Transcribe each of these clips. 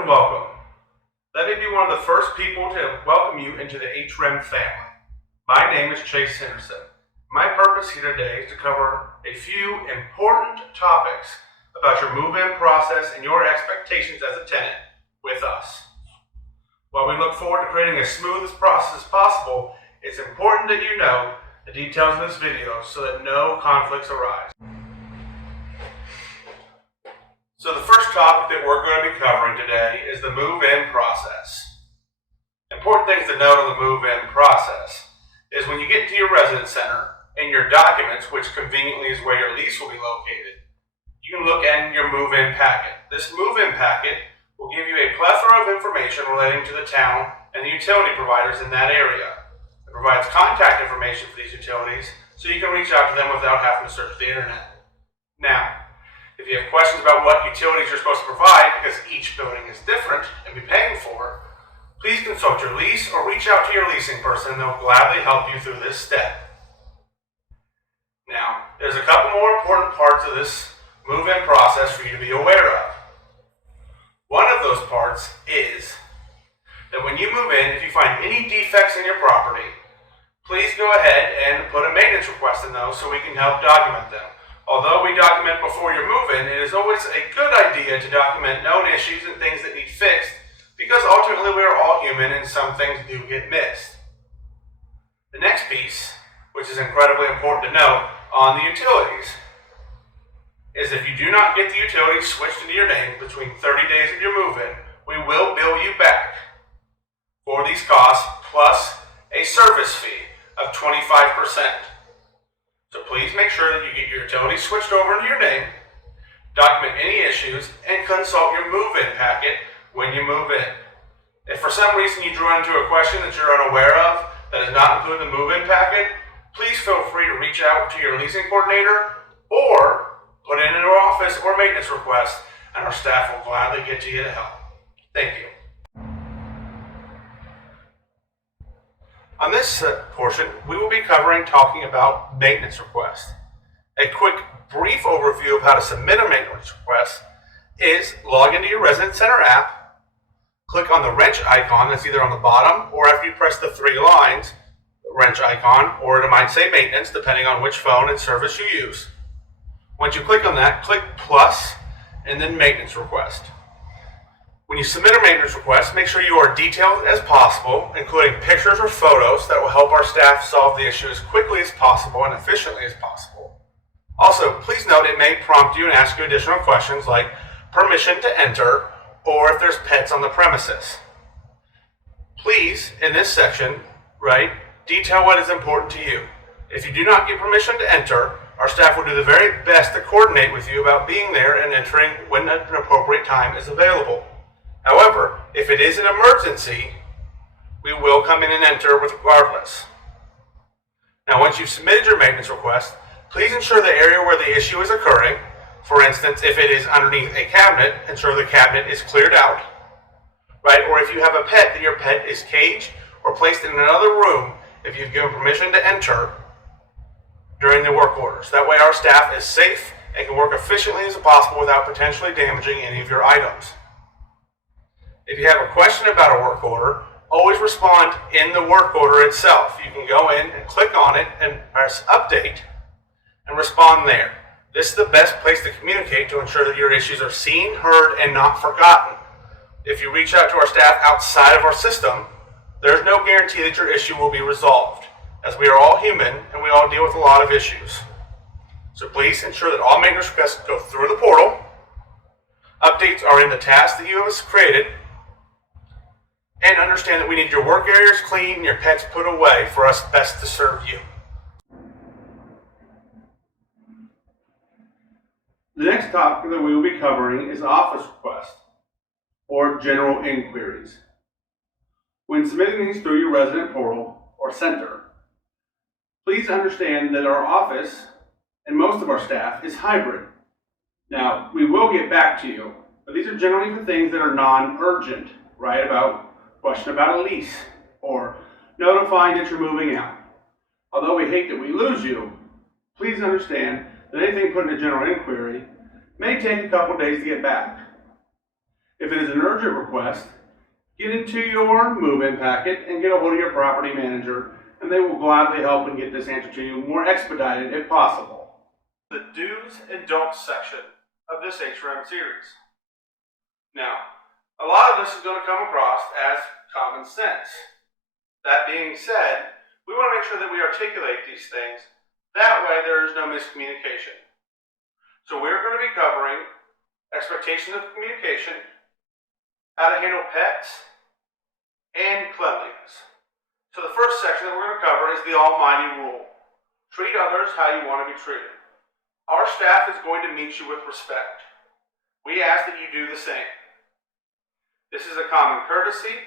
and welcome. Let me be one of the first people to welcome you into the HREM family. My name is Chase Henderson. My purpose here today is to cover a few important topics about your move-in process and your expectations as a tenant with us. While we look forward to creating as smooth a process as possible, it's important that you know the details of this video so that no conflicts arise. So the first topic that we're going to be covering today is the move-in process. Important things to note on the move-in process is when you get to your residence center, in your documents, which conveniently is where your lease will be located, you can look in your move-in packet. This move-in packet will give you a plethora of information relating to the town and the utility providers in that area. It provides contact information for these utilities so you can reach out to them without having to search the internet. Now, if you have questions about what utilities you're supposed to provide, because each building is different and be paying for, please consult your lease or reach out to your leasing person and they'll gladly help you through this step. Now, there's a couple more important parts of this move-in process for you to be aware of. One of those parts is that when you move in, if you find any defects in your property, please go ahead and put a maintenance request in those so we can help document them. Although we document before you move in, it is always a good idea to document known issues and things that need fixed, because ultimately we are all human and some things do get missed. The next piece, which is incredibly important to note on the utilities, is if you do not get the utilities switched into your name between 30 days of your move-in, we will bill you back for these costs plus a service fee of 25%. So please make sure that you get your utilities switched over into your name, document any issues, and consult your move-in packet when you move in. If for some reason you run into a question that you're unaware of that is not included in the move-in packet, please feel free to reach out to your leasing coordinator or put in an office or maintenance request, and our staff will gladly get to you to help. Thank you. On this portion, we will be talking about maintenance requests. A quick, brief overview of how to submit a maintenance request is log into your Residence Center app, click on the wrench icon that's either on the bottom or after you press the three lines, the wrench icon, or it might say maintenance depending on which phone and service you use. Once you click on that, click plus and then maintenance request. When you submit a maintenance request, make sure you are detailed as possible, including pictures or photos that will help our staff solve the issue as quickly as possible and efficiently as possible. Also, please note it may prompt you and ask you additional questions like permission to enter or if there's pets on the premises. Please, in this section, detail what is important to you. If you do not get permission to enter, our staff will do the very best to coordinate with you about being there and entering when an appropriate time is available. However, if it is an emergency, we will come in and enter regardless. Now, once you've submitted your maintenance request, please ensure the area where the issue is occurring, for instance, if it is underneath a cabinet, ensure the cabinet is cleared out, or if you have a pet, that your pet is caged or placed in another room if you've given permission to enter during the work orders. That way our staff is safe and can work efficiently as possible without potentially damaging any of your items. If you have a question about a work order, always respond in the work order itself. You can go in and click on it and press update and respond there. This is the best place to communicate to ensure that your issues are seen, heard, and not forgotten. If you reach out to our staff outside of our system, there's no guarantee that your issue will be resolved, as we are all human and we all deal with a lot of issues. So please ensure that all maintenance requests go through the portal. Updates are in the task that you have created. And understand that we need your work areas clean and your pets put away for us best to serve you. The next topic that we will be covering is office requests or general inquiries. When submitting these through your resident portal or center, please understand that our office and most of our staff is hybrid. Now, we will get back to you, but these are generally for things that are non-urgent, about question about a lease or notifying that you're moving out. Although we hate that we lose you, please understand that anything put in a general inquiry may take a couple days to get back. If it is an urgent request, get into your move-in packet and get a hold of your property manager, and they will gladly help and get this answer to you more expedited if possible. The do's and don'ts section of this HREM series. Now, a lot of this is going to come across as common sense. That being said, we want to make sure that we articulate these things. That way there is no miscommunication. So we're going to be covering expectations of communication, how to handle pets, and cleanliness. So the first section that we're going to cover is the almighty rule. Treat others how you want to be treated. Our staff is going to meet you with respect. We ask that you do the same. This is a common courtesy,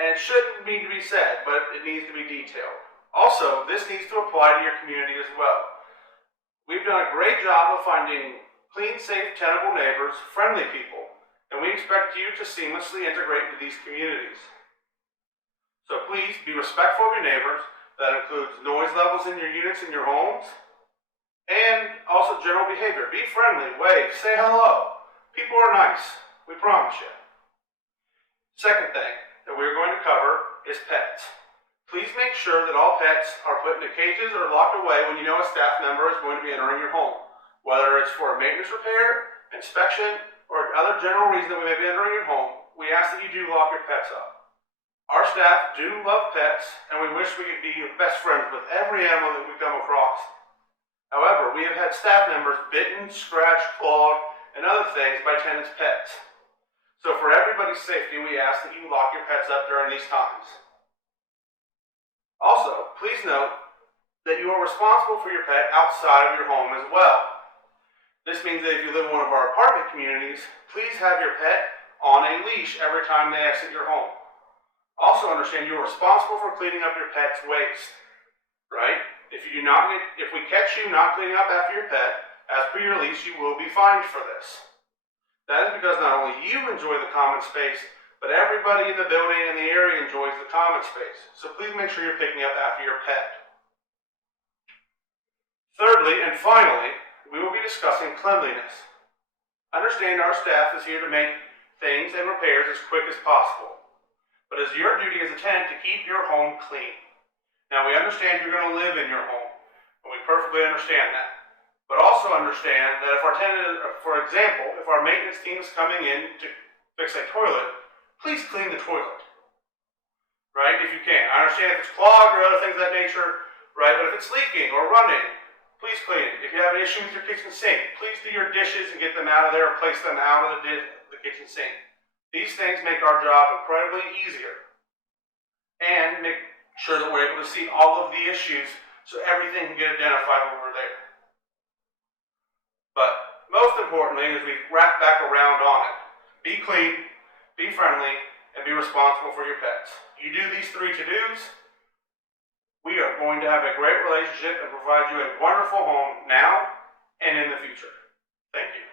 and it shouldn't need to be said, but it needs to be detailed. Also, this needs to apply to your community as well. We've done a great job of finding clean, safe, tenable neighbors, friendly people, and we expect you to seamlessly integrate into these communities. So please be respectful of your neighbors. That includes noise levels in your units in your homes, and also general behavior. Be friendly, wave, say hello. People are nice, we promise you. Second thing that we're going to cover is pets. Please make sure that all pets are put into cages or locked away when you know a staff member is going to be entering your home. Whether it's for a maintenance repair, inspection, or other general reason that we may be entering your home, we ask that you do lock your pets up. Our staff do love pets, and we wish we could be best friends with every animal that we come across. However, we have had staff members bitten, scratched, clawed, and other things by tenants' pets. So for everybody's safety, we ask that you lock your pets up during these times. Also, please note that you are responsible for your pet outside of your home as well. This means that if you live in one of our apartment communities, please have your pet on a leash every time they exit your home. Also understand you are responsible for cleaning up your pet's waste, right? If we catch you not cleaning up after your pet, as per your lease, you will be fined for this. That is because not only you enjoy the common space, but everybody in the building and the area enjoys the common space. So please make sure you're picking up after your pet. Thirdly, and finally, we will be discussing cleanliness. Understand our staff is here to make things and repairs as quick as possible. But it's your duty as a tenant to keep your home clean. Now we understand you're going to live in your home, and we perfectly understand that. But also understand that if our tenant, for example, if our maintenance team is coming in to fix a toilet, please clean the toilet, right, if you can. I understand if it's clogged or other things of that nature, right, but if it's leaking or running, please clean it. If you have an issue with your kitchen sink, please do your dishes and get them out of there or place them out of the kitchen sink. These things make our job incredibly easier and make sure that we're able to see all of the issues so everything can get identified when we're there. But most importantly, as we wrap back around on it, be clean, be friendly, and be responsible for your pets. You do these three to-dos, we are going to have a great relationship and provide you a wonderful home now and in the future. Thank you.